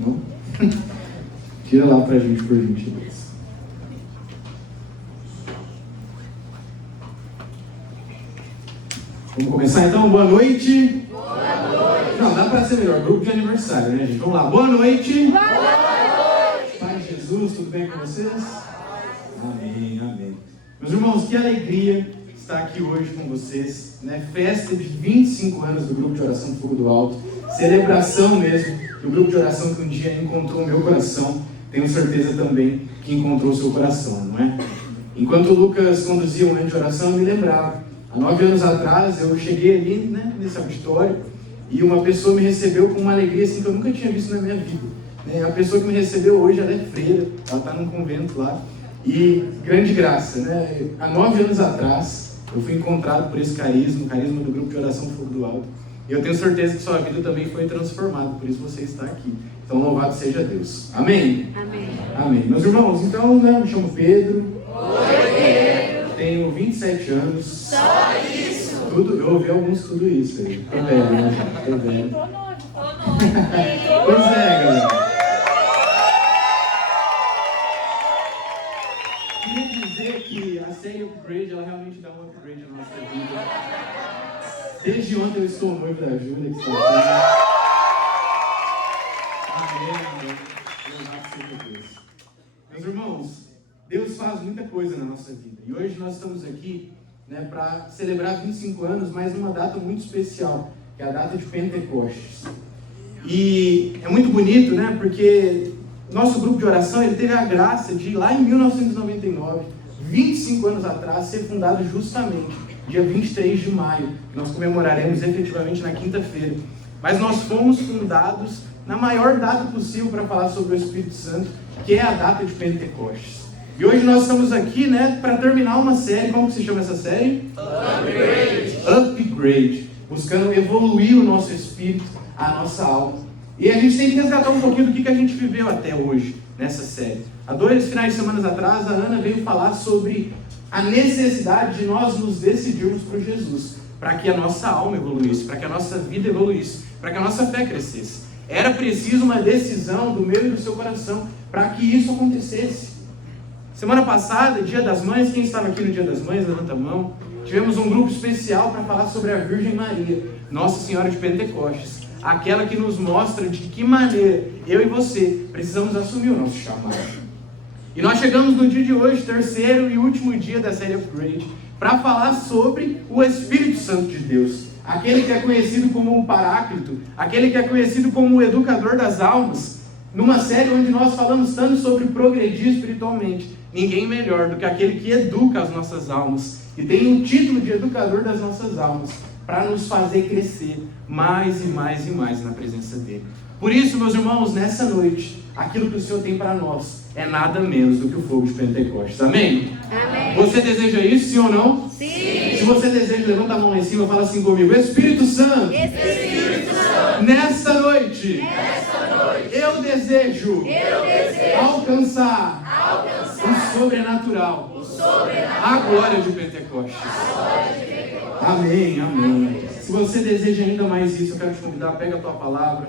Não? Tira lá pra gente, por gentileza. Vamos começar então? Boa noite. Boa noite. Não, dá pra ser melhor. Grupo de aniversário, né, gente? Vamos lá. Boa noite. Boa noite. Pai de Jesus, tudo bem com vocês? Amém, amém. Meus irmãos, que alegria estar aqui hoje com vocês, né? Festa de 25 anos do Grupo de Oração Fogo do Alto. Celebração mesmo do Grupo de Oração que um dia encontrou o meu coração. Tenho certeza também que encontrou o seu coração, não é? Enquanto o Lucas conduzia um momento de oração, eu me lembrava. Há 9 anos atrás, eu cheguei ali, né, nesse auditório, e uma pessoa me recebeu com uma alegria assim, que eu nunca tinha visto na minha vida. Né? A pessoa que me recebeu hoje, ela é freira, ela está num convento lá, e grande graça, né? Há 9 anos atrás, eu fui encontrado por esse carisma, o carisma do Grupo de Oração Fogo do Alto, e eu tenho certeza que sua vida também foi transformada, por isso você está aqui. Então, louvado seja Deus. Amém? Amém. Amém. Meus irmãos, então, né, me chamo Pedro. Oi, Pedro. Tenho 27 anos. Só isso. Eu ouvi alguns tudo isso aí. Tô velho, né? Tô velho. Pois é, galera. Queria dizer que a série Upgrade, ela realmente dá um upgrade na nossa vida. Desde ontem eu estou noivo da Júlia, que está aqui. Amém. Louvado seja Deus. Meus irmãos, Deus faz muita coisa na nossa vida. E hoje nós estamos aqui, né, para celebrar 25 anos, mas numa data muito especial, que é a data de Pentecostes. E é muito bonito, né, porque nosso grupo de oração, ele teve a graça de, lá em 1999, 25 anos atrás, ser fundado justamente dia 23 de maio, que nós comemoraremos efetivamente na quinta-feira. Mas nós fomos fundados na maior data possível para falar sobre o Espírito Santo, que é a data de Pentecostes. E hoje nós estamos aqui, né, para terminar uma série. Como que se chama essa série? Upgrade. Buscando evoluir o nosso espírito, a nossa alma. E a gente tem que resgatar um pouquinho do que a gente viveu até hoje, nessa série. Há 2 finais de semana atrás, a Ana veio falar sobre a necessidade de nós nos decidirmos por Jesus, para que a nossa alma evoluísse, para que a nossa vida evoluísse, para que a nossa fé crescesse. Era preciso uma decisão do meu e do seu coração, para que isso acontecesse. Semana passada, Dia das Mães, quem estava aqui no Dia das Mães, levanta a mão. Tivemos um grupo especial para falar sobre a Virgem Maria, Nossa Senhora de Pentecostes. Aquela que nos mostra de que maneira eu e você precisamos assumir o nosso chamado. E nós chegamos no dia de hoje, 3º e último dia da série Upgrade, para falar sobre o Espírito Santo de Deus. Aquele que é conhecido como o Paráclito, aquele que é conhecido como o Educador das Almas. Numa série onde nós falamos tanto sobre progredir espiritualmente. Ninguém melhor do que aquele que educa as nossas almas, e tem o título de educador das nossas almas, para nos fazer crescer mais e mais e mais na presença dele. Por isso, meus irmãos, nessa noite, aquilo que o Senhor tem para nós é nada menos do que o fogo de Pentecostes. Amém? Amém. Você deseja isso, sim ou não? Sim. Se você deseja, levanta a mão lá em cima e fala assim comigo: Espírito Santo, Espírito Santo, nessa noite, eu desejo alcançar o sobrenatural, a glória de Pentecostes. Amém, amém. Se você deseja ainda mais isso, eu quero te convidar, pega a tua palavra,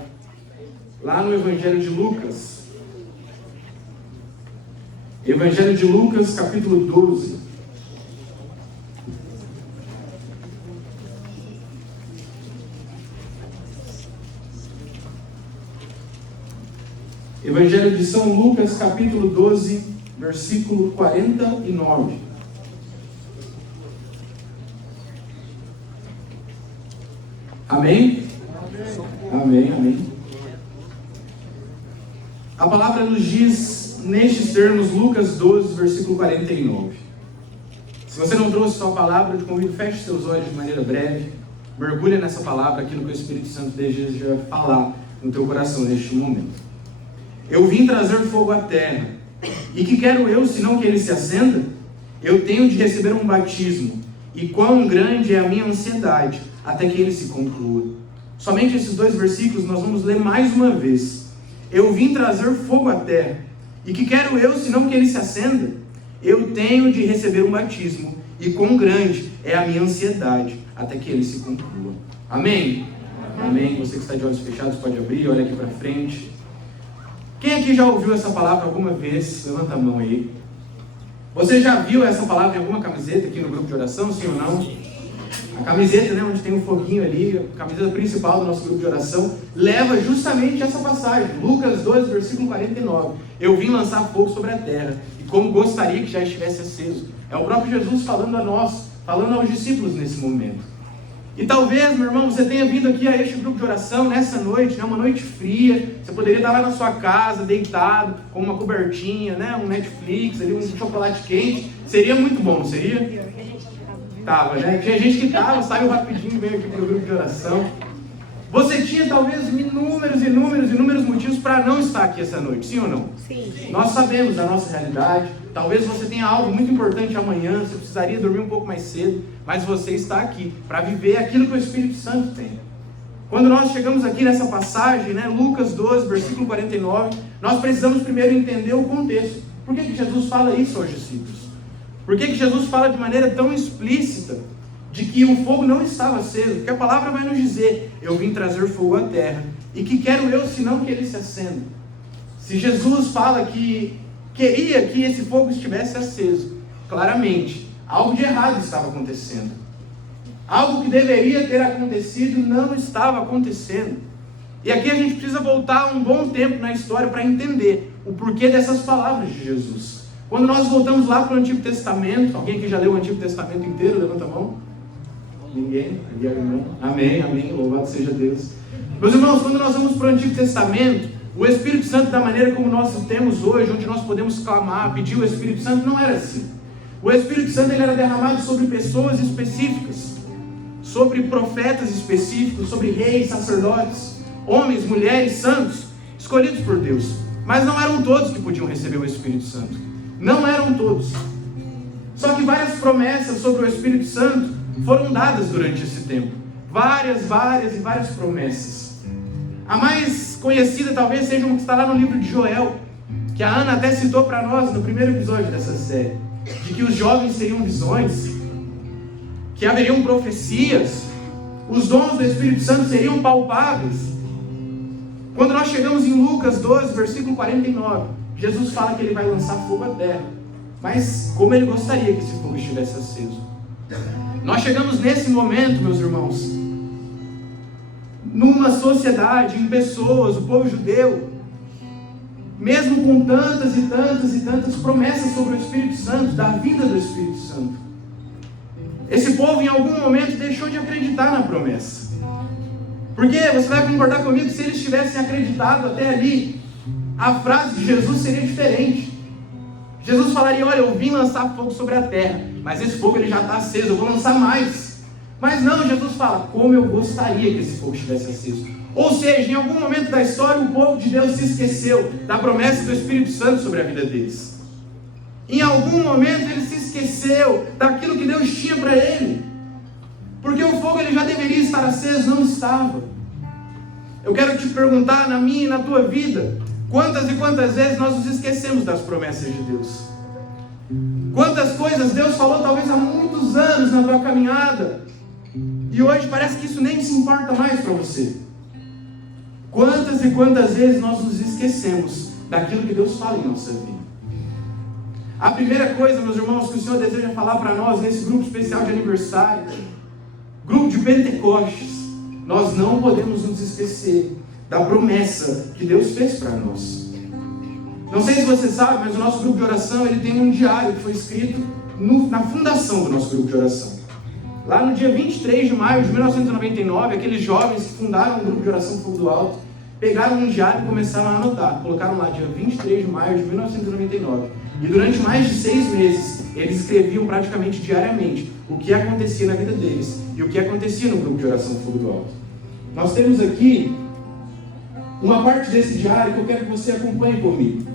lá no Evangelho de Lucas. Evangelho de Lucas, capítulo 12. Evangelho de São Lucas, capítulo 12, versículo 49. Amém? Amém, amém. A palavra nos diz, nestes termos, Lucas 12, versículo 49. Se você não trouxe sua palavra, eu te convido, feche seus olhos de maneira breve, mergulha nessa palavra, aquilo que o Espírito Santo deseja falar no teu coração neste momento. Eu vim trazer fogo à terra, e que quero eu, senão que ele se acenda? Eu tenho de receber um batismo, e quão grande é a minha ansiedade, até que ele se conclua. Somente esses 2 versículos nós vamos ler mais uma vez. Eu vim trazer fogo à terra, e que quero eu, senão que ele se acenda? Eu tenho de receber um batismo, e quão grande é a minha ansiedade, até que ele se conclua. Amém? Amém. Você que está de olhos fechados pode abrir, olha aqui para frente. Quem aqui já ouviu essa palavra alguma vez? Levanta a mão aí. Você já viu essa palavra em alguma camiseta aqui no grupo de oração, sim ou não? A camiseta, né, onde tem um foguinho ali, a camiseta principal do nosso grupo de oração, leva justamente essa passagem, Lucas 12, versículo 49. Eu vim lançar fogo sobre a terra, e como gostaria que já estivesse aceso. É o próprio Jesus falando a nós, falando aos discípulos nesse momento. E talvez, meu irmão, você tenha vindo aqui a este grupo de oração nessa noite, né, uma noite fria, você poderia estar lá na sua casa, deitado, com uma cobertinha, né, um Netflix, ali, um chocolate quente, seria muito bom, não seria? Tava, né? Tinha gente que tava, saiu rapidinho e veio aqui para o grupo de oração. Você tinha talvez inúmeros motivos para não estar aqui essa noite, sim ou não? Sim. Nós sabemos da nossa realidade, talvez você tenha algo muito importante amanhã, você precisaria dormir um pouco mais cedo, mas você está aqui para viver aquilo que o Espírito Santo tem. Quando nós chegamos aqui nessa passagem, né, Lucas 12, versículo 49, nós precisamos primeiro entender o contexto. Por que Jesus fala isso aos discípulos? Por que Jesus fala de maneira tão explícita de que o fogo não estava aceso? Porque a palavra vai nos dizer, eu vim trazer fogo à terra, e que quero eu, senão que ele se acenda. Se Jesus fala que queria que esse fogo estivesse aceso, claramente, algo de errado estava acontecendo. Algo que deveria ter acontecido não estava acontecendo. E aqui a gente precisa voltar um bom tempo na história para entender o porquê dessas palavras de Jesus. Quando nós voltamos lá para o Antigo Testamento, alguém aqui já leu o Antigo Testamento inteiro? Levanta a mão. Ninguém? Amém, amém, louvado seja Deus. Meus irmãos, quando nós vamos para o Antigo Testamento, o Espírito Santo, da maneira como nós temos hoje, onde nós podemos clamar, pedir o Espírito Santo, não era assim. O Espírito Santo ele era derramado sobre pessoas específicas, sobre profetas específicos, sobre reis, sacerdotes, homens, mulheres, santos, escolhidos por Deus. Mas não eram todos que podiam receber o Espírito Santo. Não eram todos. Só que várias promessas sobre o Espírito Santo foram dadas durante esse tempo. Várias promessas. A mais conhecida talvez seja uma que está lá no livro de Joel, que a Ana até citou para nós no primeiro episódio dessa série, de que os jovens teriam visões, que haveriam profecias, os dons do Espírito Santo seriam palpáveis. Quando nós chegamos em Lucas 12, versículo 49, Jesus fala que ele vai lançar fogo à terra, mas como ele gostaria que esse fogo estivesse aceso. Nós chegamos nesse momento, meus irmãos, numa sociedade, em pessoas, o povo judeu, mesmo com tantas promessas sobre o Espírito Santo, da vinda do Espírito Santo, esse povo em algum momento deixou de acreditar na promessa. Porque você vai concordar comigo que se eles tivessem acreditado até ali, a frase de Jesus seria diferente. Jesus falaria, olha, eu vim lançar fogo sobre a terra, mas esse fogo ele já está aceso, eu vou lançar mais. Mas não, Jesus fala, como eu gostaria que esse fogo estivesse aceso. Ou seja, em algum momento da história, o povo de Deus se esqueceu da promessa do Espírito Santo sobre a vida deles. Em algum momento ele se esqueceu daquilo que Deus tinha para ele. Porque o fogo ele já deveria estar aceso, não estava. Eu quero te perguntar, na minha e na tua vida, quantas e quantas vezes nós nos esquecemos das promessas de Deus? Quantas coisas Deus falou talvez há muitos anos na tua caminhada, e hoje parece que isso nem se importa mais para você. Quantas e quantas vezes nós nos esquecemos daquilo que Deus fala em nossa vida? A primeira coisa, meus irmãos, que o Senhor deseja falar para nós nesse grupo especial de aniversário, grupo de Pentecostes, nós não podemos nos esquecer da promessa que Deus fez para nós. Não sei se você sabe, mas o nosso grupo de oração ele tem um diário que foi escrito na fundação do nosso grupo de oração. Lá no dia 23 de maio de 1999, aqueles jovens que fundaram o grupo de oração Fogo do Alto, pegaram um diário e começaram a anotar. Colocaram lá dia 23 de maio de 1999. E durante mais de 6 meses, eles escreviam praticamente diariamente o que acontecia na vida deles e o que acontecia no grupo de oração Fogo do Alto. Nós temos aqui uma parte desse diário que eu quero que você acompanhe comigo.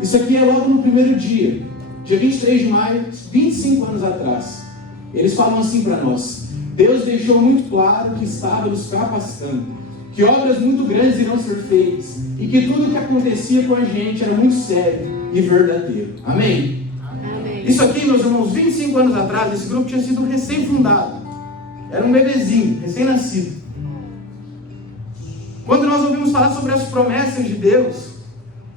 Isso aqui é logo no primeiro dia 23 de maio, 25 anos atrás. Eles falam assim para nós: Deus deixou muito claro que estava nos capacitando, que obras muito grandes irão ser feitas, e que tudo o que acontecia com a gente era muito sério e verdadeiro. Amém? Amém. Isso aqui, meus irmãos, 25 anos atrás, esse grupo tinha sido recém-fundado. Era um bebezinho, recém-nascido. Quando nós ouvimos falar sobre as promessas de Deus,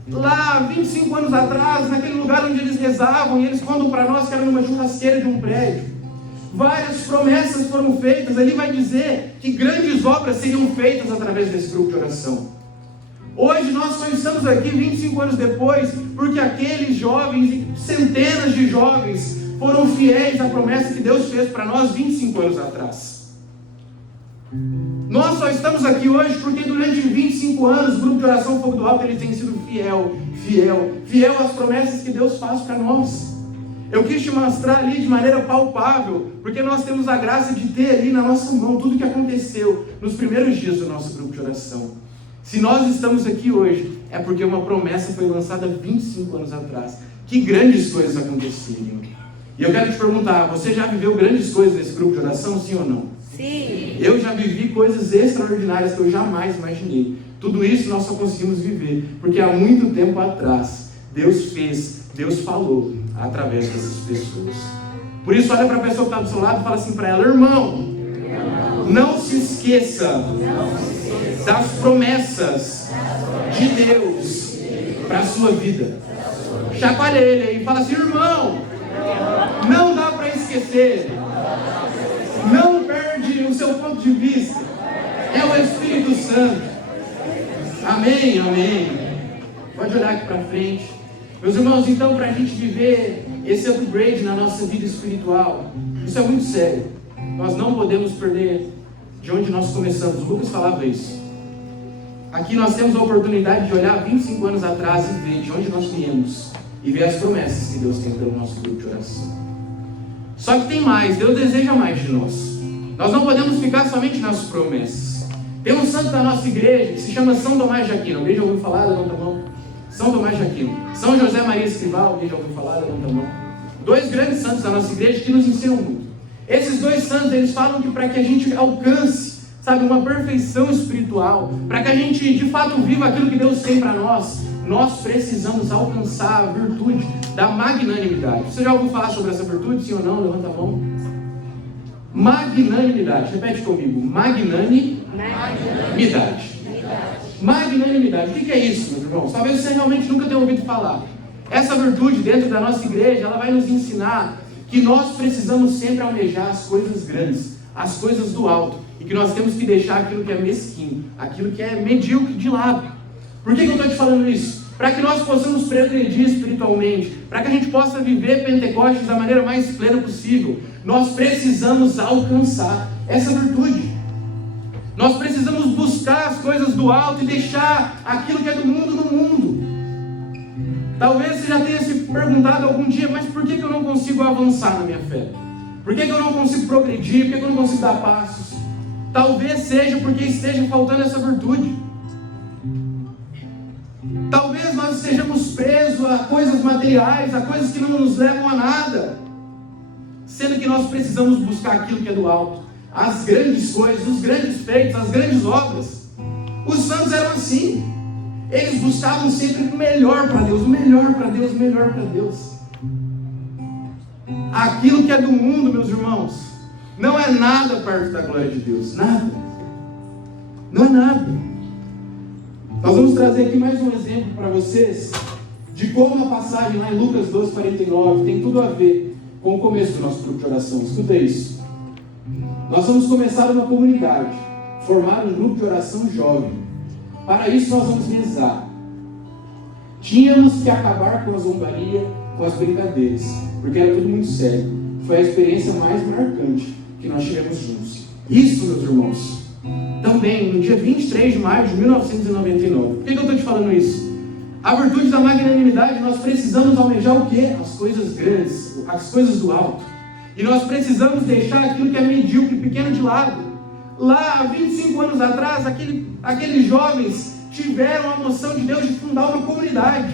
Lá, 25 anos atrás, naquele lugar onde eles rezavam, e eles contam para nós que era numa churrasqueira de um prédio. Várias promessas foram feitas. Ali vai dizer que grandes obras seriam feitas através desse grupo de oração. Hoje nós só estamos aqui 25 anos depois, porque aqueles jovens, centenas de jovens, foram fiéis à promessa que Deus fez para nós 25 anos atrás. Nós só estamos aqui hoje porque durante 25 anos o grupo de oração Fogo do Alto ele tem sido fiel às promessas que Deus faz para nós. Eu quis te mostrar ali de maneira palpável, porque nós temos a graça de ter ali na nossa mão tudo o que aconteceu nos primeiros dias do nosso grupo de oração. Se nós estamos aqui hoje, é porque uma promessa foi lançada 25 anos atrás. Que grandes coisas aconteceram. E eu quero te perguntar, você já viveu grandes coisas nesse grupo de oração, sim ou não? Sim. Eu já vivi coisas extraordinárias que eu jamais imaginei. Tudo isso nós só conseguimos viver porque há muito tempo atrás Deus fez, Deus falou através dessas pessoas. Por isso olha para a pessoa que está do seu lado e fala assim para ela: irmão, não se esqueça das promessas de Deus para a sua vida. Chacoalha ele aí e fala assim: irmão, não dá para esquecer. Não perde o seu ponto de vista. É o Espírito Santo. Amém, amém. Pode olhar aqui para frente. Meus irmãos, então, para a gente viver esse upgrade na nossa vida espiritual, isso é muito sério. Nós não podemos perder de onde nós começamos. O Lucas falava isso. Aqui nós temos a oportunidade de olhar 25 anos atrás e ver de onde nós viemos e ver as promessas que Deus tem pelo nosso grupo de oração. Só que tem mais, Deus deseja mais de nós. Nós não podemos ficar somente nas promessas. Tem um santo da nossa igreja que se chama São Tomás de Aquino. Alguém já ouviu falar? Levanta a mão. São Tomás de Aquino. São José Maria Escrivá. Alguém já ouviu falar? Levanta a mão. Dois grandes santos da nossa igreja que nos ensinam muito. Esses dois santos, eles falam que para que a gente alcance, sabe, uma perfeição espiritual, para que a gente de fato viva aquilo que Deus tem para nós, nós precisamos alcançar a virtude da magnanimidade. Você já ouviu falar sobre essa virtude, sim ou não? Levanta a mão. Magnanimidade. Repete comigo. Magnanimidade. Magnanimidade. O que é isso, meus irmãos? Talvez você realmente nunca tenha ouvido falar. Essa virtude dentro da nossa igreja, ela vai nos ensinar que nós precisamos sempre almejar as coisas grandes, as coisas do alto, e que nós temos que deixar aquilo que é mesquinho, aquilo que é medíocre de lado. Por que eu estou te falando isso? Para que nós possamos progredir espiritualmente, para que a gente possa viver Pentecostes da maneira mais plena possível, nós precisamos alcançar essa virtude. Nós precisamos buscar as coisas do alto e deixar aquilo que é do mundo no mundo. Talvez você já tenha se perguntado algum dia, mas por que eu não consigo avançar na minha fé? Por que eu não consigo progredir? Por que eu não consigo dar passos? Talvez seja porque esteja faltando essa virtude. Talvez nós estejamos presos a coisas materiais, a coisas que não nos levam a nada, sendo que nós precisamos buscar aquilo que é do alto, as grandes coisas, os grandes feitos, as grandes obras. Os santos eram assim, eles buscavam sempre o melhor para Deus, o melhor para Deus, o melhor para Deus. Aquilo que é do mundo, meus irmãos, não é nada perto da glória de Deus, nada, não é nada. Nós vamos trazer aqui mais um exemplo para vocês de como a passagem lá em Lucas 12:49 tem tudo a ver com o começo do nosso grupo de oração. Escuta isso. Nós vamos começar uma comunidade, formar um grupo de oração jovem. Para isso nós vamos rezar. Tínhamos que acabar com a zombaria, com as brincadeiras, porque era tudo muito sério. Foi a experiência mais marcante que nós tivemos juntos. Isso, meus irmãos, também no dia 23 de maio de 1999. Por que eu estou te falando isso? A virtude da magnanimidade, nós precisamos almejar o quê? As coisas grandes, as coisas do alto. E nós precisamos deixar aquilo que é medíocre, pequeno de lado. Lá, há 25 anos atrás, aqueles jovens tiveram a noção de Deus de fundar uma comunidade.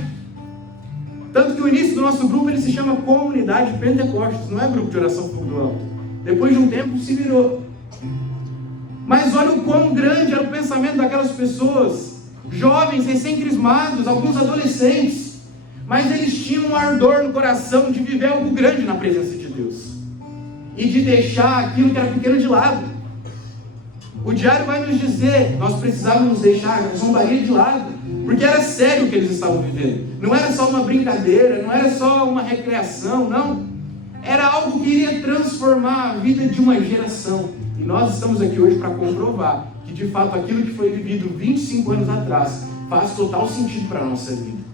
Tanto que o início do nosso grupo ele se chama Comunidade Pentecostes, não é grupo de oração Fogo do Alto. Depois de um tempo se virou. Mas olha o quão grande era o pensamento daquelas pessoas, jovens, recém-crismados, alguns adolescentes, mas eles tinham um ardor no coração de viver algo grande na presença de Deus e de deixar aquilo que era pequeno de lado. O diário vai nos dizer, nós precisávamos deixar a zombaria de lado, Porque era sério o que eles estavam vivendo. Não era só uma brincadeira, não era só uma recreação, não. Era algo que iria transformar a vida de uma geração. E nós estamos aqui hoje para comprovar que de fato aquilo que foi vivido 25 anos atrás faz total sentido para a nossa vida.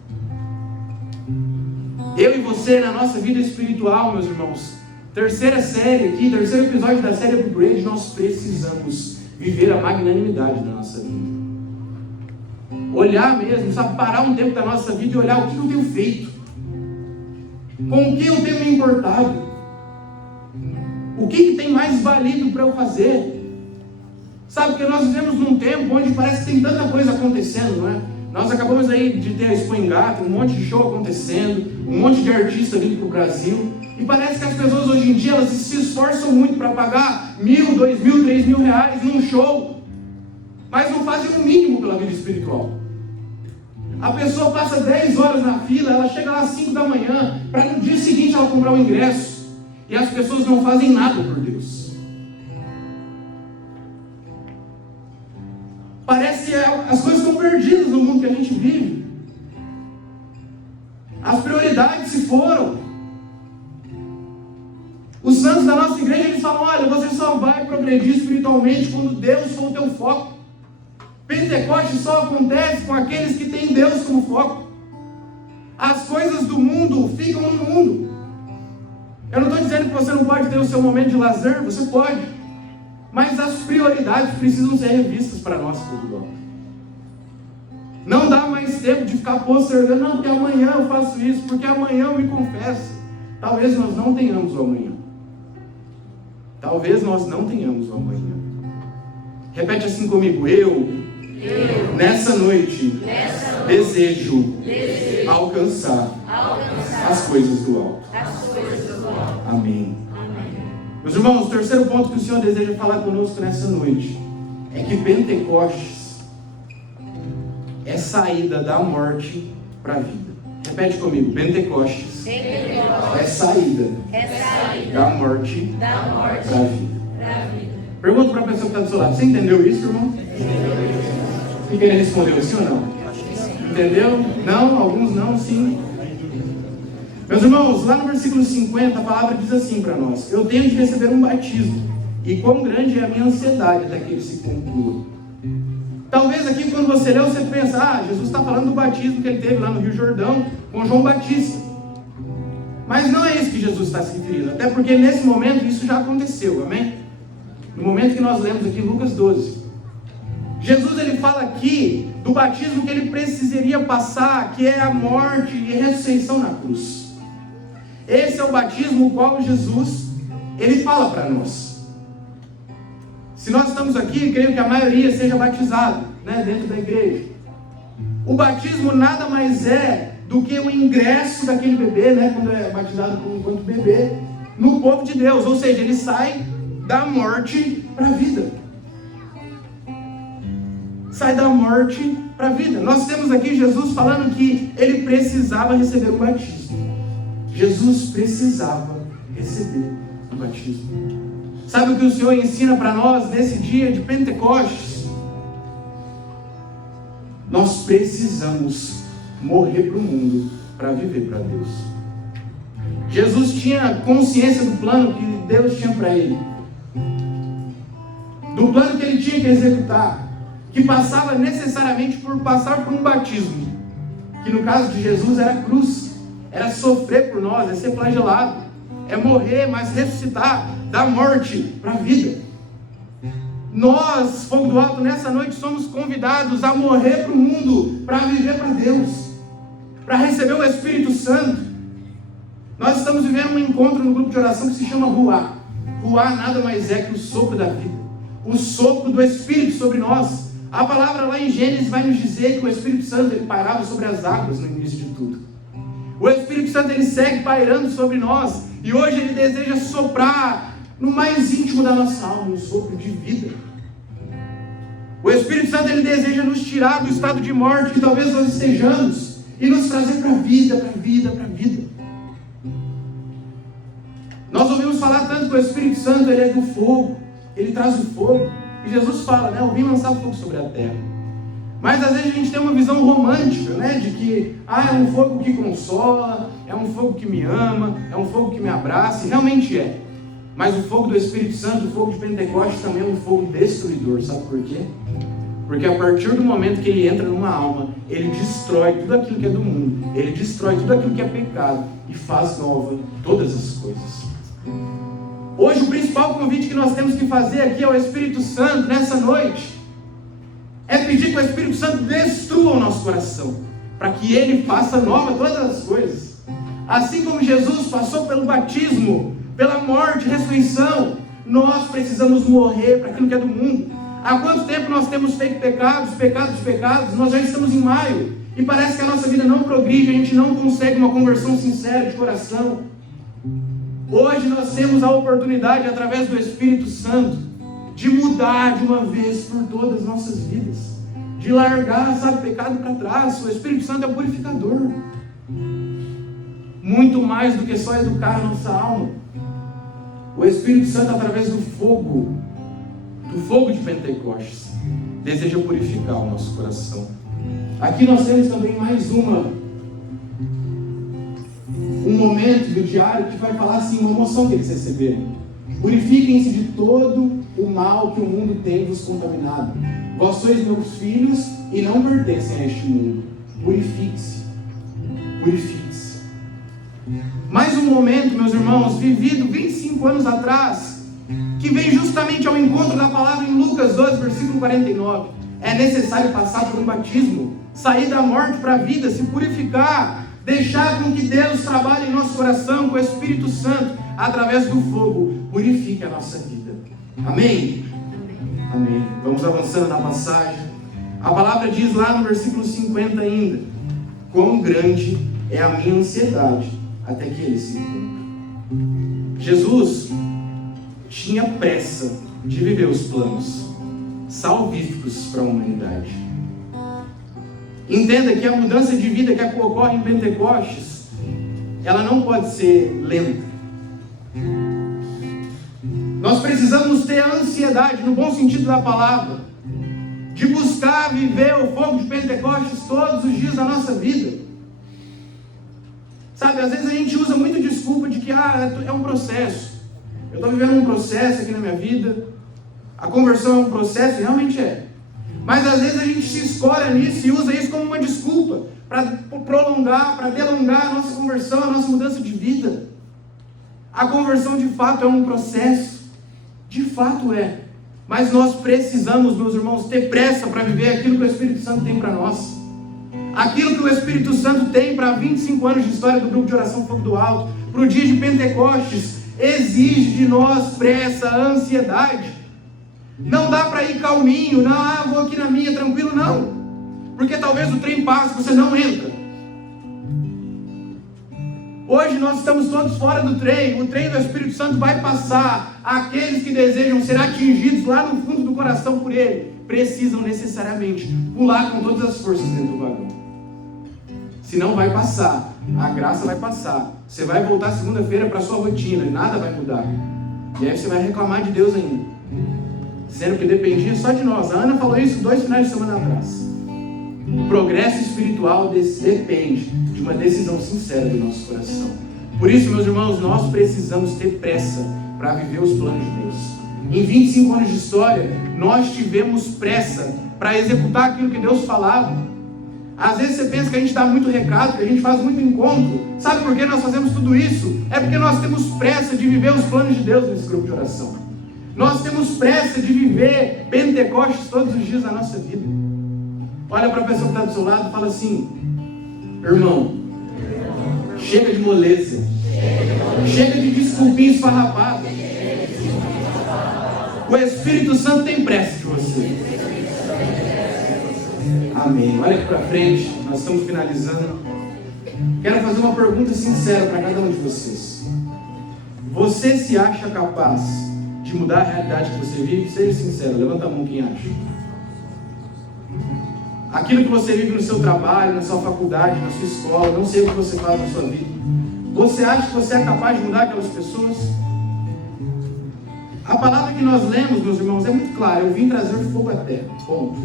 Eu e você, na nossa vida espiritual, meus irmãos, terceira série aqui, terceiro episódio da série Upgrade, nós precisamos viver a magnanimidade da nossa vida. Olhar mesmo, sabe, parar um tempo da nossa vida e olhar o que eu tenho feito, com o que eu tenho me importado, o que tem mais valido para eu fazer. Sabe, porque nós vivemos num tempo onde parece que tem tanta coisa acontecendo, não é? Nós acabamos aí de ter a Expo Engata, um monte de show acontecendo, um monte de artista vindo para o Brasil, e parece que as pessoas hoje em dia elas se esforçam muito para pagar R$1.000, R$2.000, R$3.000 num show, mas não fazem o mínimo pela vida espiritual. A pessoa passa 10 horas na fila, ela chega lá às 5 da manhã, para no dia seguinte ela comprar o ingresso, e as pessoas não fazem nada por Deus. Parece que as coisas estão perdidas no mundo que a gente vive. As prioridades se foram. Os santos da nossa igreja, eles falam, olha, você só vai progredir espiritualmente quando Deus for o teu foco. Pentecoste só acontece com aqueles que têm Deus como foco. As coisas do mundo ficam no mundo. Eu não estou dizendo que você não pode ter o seu momento de lazer, você pode. Mas as prioridades precisam ser revistas para nós, povo. Não dá mais tempo de ficar postergando, não, porque amanhã eu faço isso, porque amanhã eu me confesso. Talvez nós não tenhamos o amanhã. Talvez nós não tenhamos o amanhã. Repete assim comigo, eu nessa noite, desejo alcançar as coisas do alto. Amém. Meus irmãos, o terceiro ponto que o Senhor deseja falar conosco nessa noite é que Pentecostes é saída da morte para a vida. Repete comigo, Pentecostes é saída da morte para a vida. Pergunta para a pessoa que está do seu lado, você entendeu isso, irmão? E quem respondeu, sim ou não? Entendeu? Não, alguns não, sim. Meus irmãos, lá no versículo 50, a palavra diz assim para nós: eu tenho de receber um batismo, e quão grande é a minha ansiedade até que ele se conclua. Talvez aqui, quando você leu, você pensa, Jesus está falando do batismo que ele teve lá no Rio Jordão, com João Batista. Mas não é isso que Jesus está se referindo, até porque nesse momento isso já aconteceu, amém? No momento que nós lemos aqui Lucas 12. Jesus, ele fala aqui do batismo que ele precisaria passar, que é a morte e a ressurreição na cruz. Esse é o batismo o qual Jesus, ele fala para nós. Se nós estamos aqui, creio que a maioria seja batizado, né, dentro da igreja. O batismo nada mais é do que o ingresso daquele bebê, né, quando é batizado enquanto bebê, no povo de Deus. Ou seja, ele sai da morte para a vida. Sai da morte para a vida. Nós temos aqui Jesus falando que ele precisava receber o batismo. Jesus precisava receber o batismo. Sabe o que o Senhor ensina para nós nesse dia de Pentecostes? Nós precisamos morrer para o mundo para viver para Deus. Jesus tinha consciência do plano que Deus tinha para ele, do plano que ele tinha que executar, que passava necessariamente por passar por um batismo, que no caso de Jesus era a cruz, era sofrer por nós, é ser flagelado, é morrer, mas ressuscitar da morte para a vida. Nós, Fogo do Alto, nessa noite somos convidados a morrer para o mundo, para viver para Deus, para receber o Espírito Santo. Nós estamos vivendo um encontro no grupo de oração que se chama Ruá. Ruá nada mais é que o sopro da vida, o sopro do Espírito sobre nós. A palavra lá em Gênesis vai nos dizer que o Espírito Santo ele pairava sobre as águas no início de tudo. O Espírito Santo ele segue pairando sobre nós, e hoje ele deseja soprar no mais íntimo da nossa alma, um sopro de vida. O Espírito Santo ele deseja nos tirar do estado de morte que talvez nós estejamos e nos trazer para a vida, para a vida, para a vida. Nós ouvimos falar tanto que o Espírito Santo ele é do fogo, ele traz o fogo, e Jesus fala, né, eu vim lançar fogo sobre a terra. Mas às vezes a gente tem uma visão romântica, né? De que é um fogo que consola, é um fogo que me ama, é um fogo que me abraça, e realmente é. Mas o fogo do Espírito Santo, o fogo de Pentecostes também é um fogo destruidor, sabe por quê? Porque a partir do momento que ele entra numa alma, ele destrói tudo aquilo que é do mundo, ele destrói tudo aquilo que é pecado e faz nova todas as coisas. Hoje o principal convite que nós temos que fazer aqui ao Espírito Santo nessa noite é pedir que o Espírito Santo destrua o nosso coração, para que ele faça nova todas as coisas. Assim como Jesus passou pelo batismo, pela morte e ressurreição, nós precisamos morrer para aquilo que é do mundo. Há quanto tempo nós temos feito pecados, nós já estamos em maio, e parece que a nossa vida não progride, a gente não consegue uma conversão sincera de coração. Hoje nós temos a oportunidade, através do Espírito Santo, de mudar de uma vez por todas as nossas vidas, de largar, o pecado para trás. O Espírito Santo é o purificador, muito mais do que só educar a nossa alma. O Espírito Santo, através do fogo de Pentecostes, deseja purificar o nosso coração. Aqui nós temos também mais um momento do diário que vai falar assim, uma moção que eles receberam: purifiquem-se de todo o mal que o mundo tem vos contaminado. Vós sois meus filhos e não pertencem a este mundo. Purifique-se. Mais um momento, meus irmãos, vivido 25 anos atrás, que vem justamente ao encontro da palavra em Lucas 12, versículo 49. É necessário passar por um batismo, sair da morte para a vida, se purificar, deixar com que Deus trabalhe em nosso coração com o Espírito Santo, através do fogo, purifique a nossa vida. Amém? Amém. Vamos avançando na passagem. A palavra diz lá no versículo 50 ainda: quão grande é a minha ansiedade até que ele se cumpra. Jesus tinha pressa de viver os planos salvíficos para a humanidade. Entenda que a mudança de vida que ocorre em Pentecostes, ela não pode ser lenta. Nós precisamos ter a ansiedade, no bom sentido da palavra, de buscar viver o fogo de Pentecostes todos os dias da nossa vida. Às vezes a gente usa muito desculpa de que é um processo. Eu estou vivendo um processo aqui na minha vida. A conversão é um processo, e realmente é. Mas às vezes a gente se escora nisso e usa isso como uma desculpa para prolongar, para delongar a nossa conversão, a nossa mudança de vida. A conversão de fato é um processo. De fato é. Mas nós precisamos, meus irmãos, ter pressa para viver aquilo que o Espírito Santo tem para nós. Aquilo que o Espírito Santo tem para 25 anos de história do grupo de oração Fogo do Alto, para o dia de Pentecostes, exige de nós pressa, ansiedade. Não dá para ir calminho, não, vou aqui na minha, tranquilo, não. Porque talvez o trem passe, você não entra. Hoje nós estamos todos fora do trem, o trem do Espírito Santo vai passar. Aqueles que desejam ser atingidos lá no fundo do coração por Ele, precisam necessariamente pular com todas as forças dentro do vagão. Senão vai passar, a graça vai passar. Você vai voltar segunda-feira para a sua rotina e nada vai mudar. E aí você vai reclamar de Deus ainda, sendo que dependia só de nós. A Ana falou isso 2 finais de semana atrás. O progresso espiritual depende de uma decisão sincera do nosso coração. Por isso, meus irmãos, nós precisamos ter pressa para viver os planos de Deus. Em 25 anos de história, nós tivemos pressa para executar aquilo que Deus falava. Às vezes você pensa que a gente dá muito recado, que a gente faz muito encontro. Sabe por que nós fazemos tudo isso? É porque nós temos pressa de viver os planos de Deus nesse grupo de oração. Nós temos pressa de viver Pentecostes todos os dias da nossa vida. Olha para a pessoa que está do seu lado e fala assim: irmão, chega de moleza, chega de desculpinha esfarrapada. O Espírito Santo tem pressa de você. Amém. Olha aqui para frente, nós estamos finalizando. Quero fazer uma pergunta sincera para cada um de vocês. Você se acha capaz de mudar a realidade que você vive? Seja sincero, levanta a mão quem acha. Aquilo que você vive no seu trabalho, na sua faculdade, na sua escola, não sei o que você faz na sua vida. Você acha que você é capaz de mudar aquelas pessoas? A palavra que nós lemos, meus irmãos, é muito clara: eu vim trazer fogo à terra. Ponto.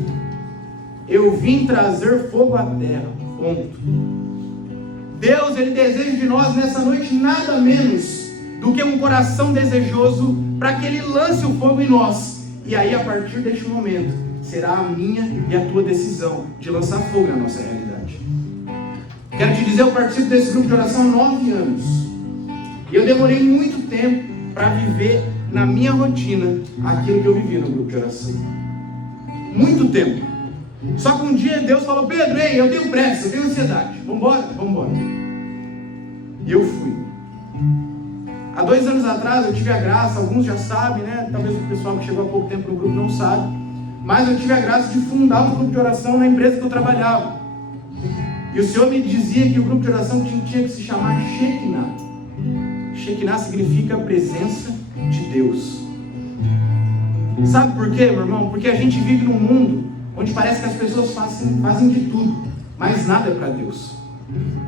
Eu vim trazer fogo à terra. Ponto. Deus, Ele deseja de nós nessa noite nada menos do que um coração desejoso para que Ele lance o fogo em nós. E aí, a partir deste momento, será a minha e a tua decisão de lançar fogo na nossa realidade. Quero te dizer, eu participo desse grupo de oração há 9 anos. E eu demorei muito tempo para viver na minha rotina aquilo que eu vivi no grupo de oração. Muito tempo. Só que um dia Deus falou: Pedro, ei, eu tenho pressa, eu tenho ansiedade. Vambora? Vambora. E eu fui. Há 2 anos atrás eu tive a graça, alguns já sabem, né? Talvez o pessoal que chegou há pouco tempo no grupo não sabe. Mas eu tive a graça de fundar um grupo de oração na empresa que eu trabalhava. E o Senhor me dizia que o grupo de oração tinha que se chamar Shekinah. Shekinah significa presença de Deus. Sabe por quê, meu irmão? Porque a gente vive num mundo onde parece que as pessoas fazem de tudo, mas nada é para Deus.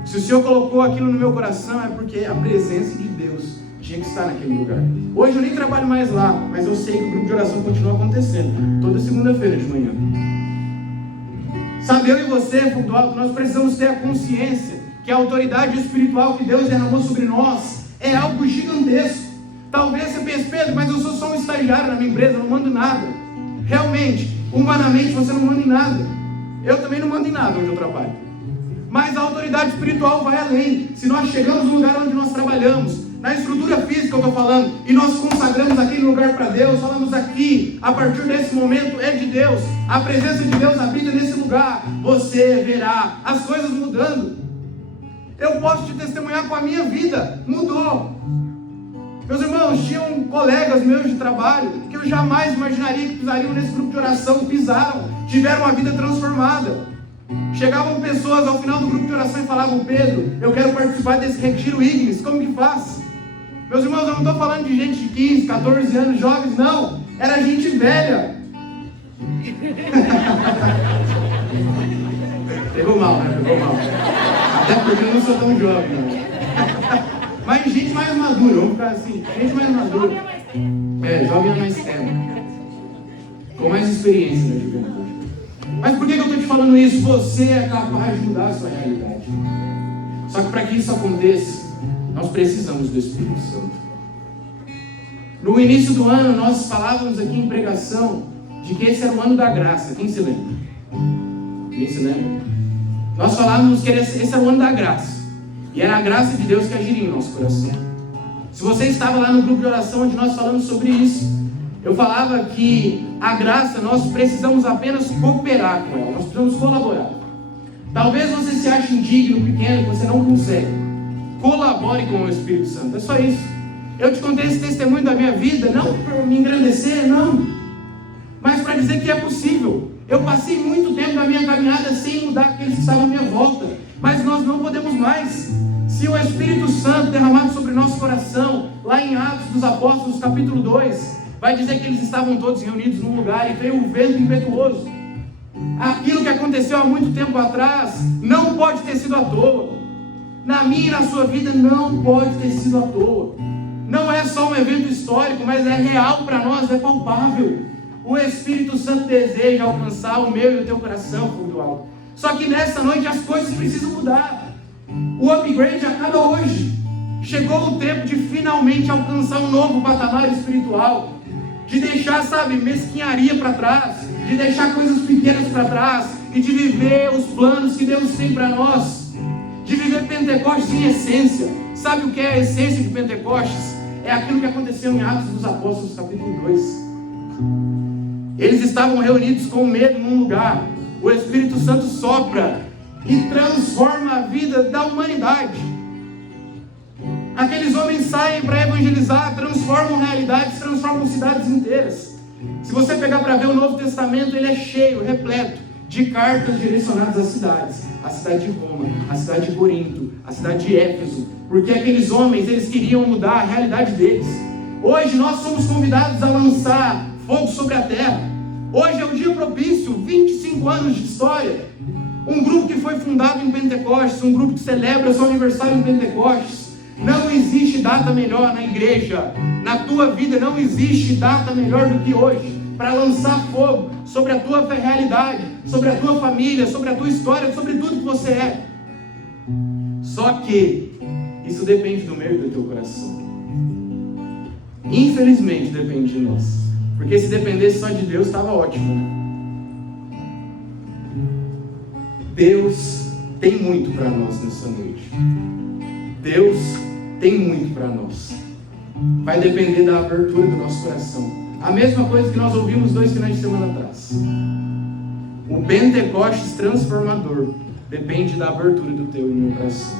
Se o Senhor colocou aquilo no meu coração, é porque a presença de Deus tinha que estar naquele lugar. Hoje eu nem trabalho mais lá, mas eu sei que o grupo de oração continua acontecendo, toda segunda-feira de manhã. Sabe, eu e você, Fogo do Alto, nós precisamos ter a consciência que a autoridade espiritual que Deus derramou sobre nós é algo gigantesco. Talvez você pense: Pedro, mas eu sou só um estagiário na minha empresa, eu não mando em nada. Realmente, humanamente você não manda em nada. Eu também não mando em nada onde eu trabalho. Mas a autoridade espiritual vai além. Se nós chegamos no lugar onde nós trabalhamos, na estrutura física eu estou falando, e nós consagramos aquele lugar para Deus, falamos aqui, a partir desse momento é de Deus, a presença de Deus habita nesse lugar, você verá as coisas mudando. Eu posso te testemunhar com a minha vida, mudou. Meus irmãos, tinham colegas meus de trabalho que eu jamais imaginaria que pisariam nesse grupo de oração, pisaram, tiveram uma vida transformada. Chegavam pessoas ao final do grupo de oração e falavam: Pedro, eu quero participar desse retiro Ignis, como que faz? Meus irmãos, eu não estou falando de gente de 15, 14 anos, jovens, não, era gente velha. Pegou mal, né? Pegou mal. Até porque eu não sou tão jovem, não. Mas gente mais madura, vamos ficar assim, gente mais madura. Jovem é mais tempo. Com mais experiência na juventude. Mas por que eu estou te falando isso? Você é capaz de mudar a sua realidade. Só que para que isso aconteça, nós precisamos do Espírito Santo. No início do ano, nós falávamos aqui em pregação de que esse era o ano da graça. Quem se lembra? Quem se lembra? Nós falávamos que esse era o ano da graça. E era a graça de Deus que agiria em nosso coração. Se você estava lá no grupo de oração onde nós falamos sobre isso, eu falava que a graça, nós precisamos apenas cooperar com ela, nós precisamos colaborar. Talvez você se ache indigno, pequeno, que você não consegue. Colabore com o Espírito Santo, é só isso. Eu te contei esse testemunho da minha vida, não para me engrandecer, não, mas para dizer que é possível. Eu passei muito tempo na minha caminhada sem mudar aqueles que estavam à minha volta, mas nós não podemos mais. Se o Espírito Santo derramado sobre nosso coração, lá em Atos dos Apóstolos, capítulo 2, vai dizer que eles estavam todos reunidos num lugar e veio um vento impetuoso. Aquilo que aconteceu há muito tempo atrás não pode ter sido à toa. Na minha e na sua vida não pode ter sido à toa. Não é só um evento histórico, mas é real para nós, é palpável. O Espírito Santo deseja alcançar o meu e o teu coração, Fogo do Alto. Só que nessa noite as coisas precisam mudar. O upgrade acaba hoje. Chegou o tempo de finalmente alcançar um novo patamar espiritual. De deixar, mesquinharia para trás. De deixar coisas pequenas para trás. E de viver os planos que Deus tem para nós. De viver Pentecostes em essência. Sabe o que é a essência de Pentecostes? É aquilo que aconteceu em Atos dos Apóstolos, capítulo 2. Eles estavam reunidos com medo num lugar. O Espírito Santo sopra e transforma a vida da humanidade. Aqueles homens saem para evangelizar, transformam realidades, transformam cidades inteiras. Se você pegar para ver o Novo Testamento, ele é cheio, repleto de cartas direcionadas às cidades. A cidade de Roma, a cidade de Corinto, a cidade de Éfeso. Porque aqueles homens, eles queriam mudar a realidade deles. Hoje nós somos convidados a lançar fogo sobre a terra. Hoje é o dia propício, 25 anos de história. Um grupo que foi fundado em Pentecostes, um grupo que celebra seu aniversário em Pentecostes. Não existe data melhor na igreja. Na tua vida não existe data melhor do que hoje para lançar fogo sobre a tua realidade, sobre a tua família, sobre a tua história, sobre tudo que você é. Só que isso depende do meu e do teu coração. Infelizmente depende de nós. Porque se dependesse só de Deus, estava ótimo, né? Deus tem muito para nós nessa noite. Deus tem muito para nós. Vai depender da abertura do nosso coração. A mesma coisa que nós ouvimos 2 finais de semana atrás. O Pentecostes transformador depende da abertura do teu e do meu coração.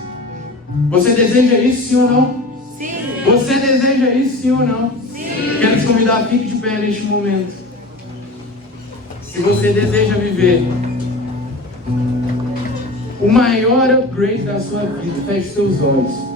Você deseja isso, sim ou não? Sim. Você deseja isso, sim ou não? Sim. Quero te convidar, fique de pé neste momento. Se você deseja viver o maior upgrade da sua vida, feche seus olhos.